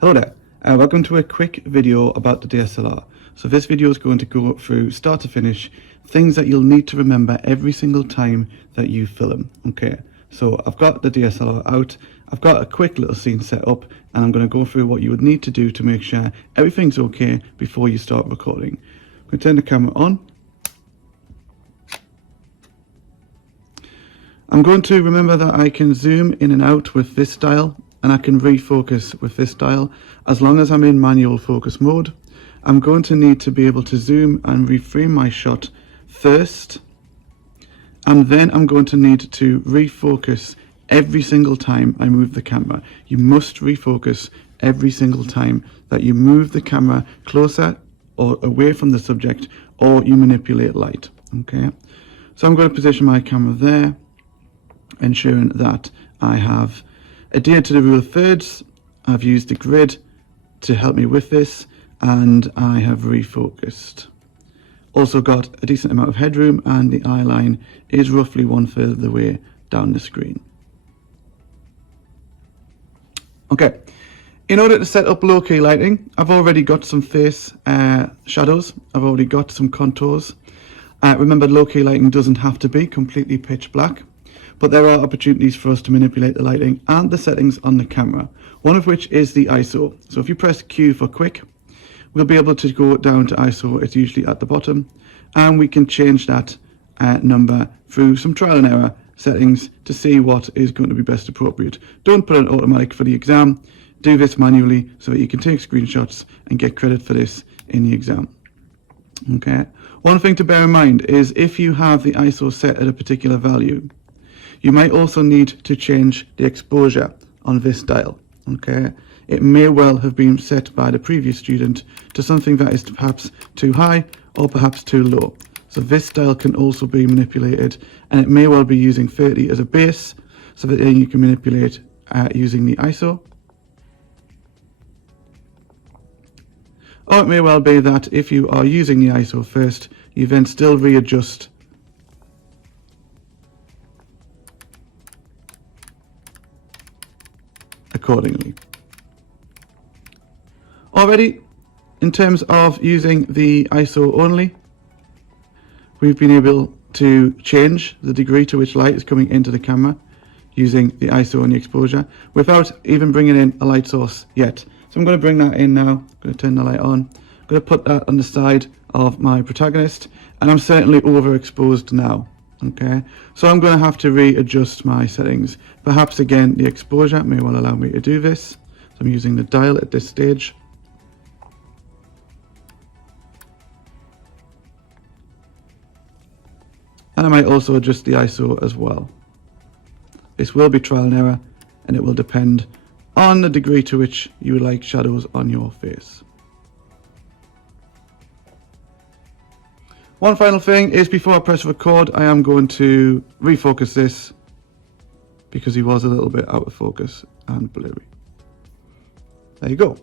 Hello there, welcome to a quick video about the DSLR. So this video is going to go through start to finish things that you'll need to remember every single time that you film. Okay, so I've got the DSLR out, I've got a quick little scene set up, and I'm going to go through what you would need to do to make sure everything's okay before you start recording. I'm going to turn the camera on. I'm going to remember that I can zoom in and out with this dial, and I can refocus with this dial as long as I'm in manual focus mode. I'm going to need to be able to zoom and reframe my shot first, and then I'm going to need to refocus every single time I move the camera. You must refocus every single time that you move the camera closer or away from the subject or you manipulate light. Okay, so I'm going to position my camera there, ensuring that I have adhered to the rule of thirds. I've used a grid to help me with this, and I have refocused. Also got a decent amount of headroom, and the eye line is roughly 1/3 of the way down the screen. Okay, in order to set up low key lighting, I've already got some face shadows, I've already got some contours. Remember, low key lighting doesn't have to be completely pitch black, but there are opportunities for us to manipulate the lighting and the settings on the camera, one of which is the ISO. So if you press Q for quick, we'll be able to go down to ISO, it's usually at the bottom, and we can change that number through some trial and error settings to see what is going to be best appropriate. Don't put it on automatic for the exam, do this manually so that you can take screenshots and get credit for this in the exam. Okay, one thing to bear in mind is if you have the ISO set at a particular value, you might also need to change the exposure on this dial. Okay, it may well have been set by the previous student to something that is perhaps too high or perhaps too low. So this dial can also be manipulated, and it may well be using 30 as a base, so that then you can manipulate using the ISO. Or it may well be that if you are using the ISO first, you then still readjust accordingly. Already, in terms of using the ISO only, we've been able to change the degree to which light is coming into the camera using the ISO and the exposure without even bringing in a light source yet. So I'm going to bring that in now. I'm going to turn the light on. I'm going to put that on the side of my protagonist, and I'm certainly overexposed now. Okay, so I'm going to have to readjust my settings. Perhaps again the exposure may well allow me to do this. So I'm using the dial at this stage. And I might also adjust the ISO as well. This will be trial and error, and it will depend on the degree to which you would like shadows on your face. One final thing is, before I press record, I am going to refocus this because he was a little bit out of focus and blurry. There you go.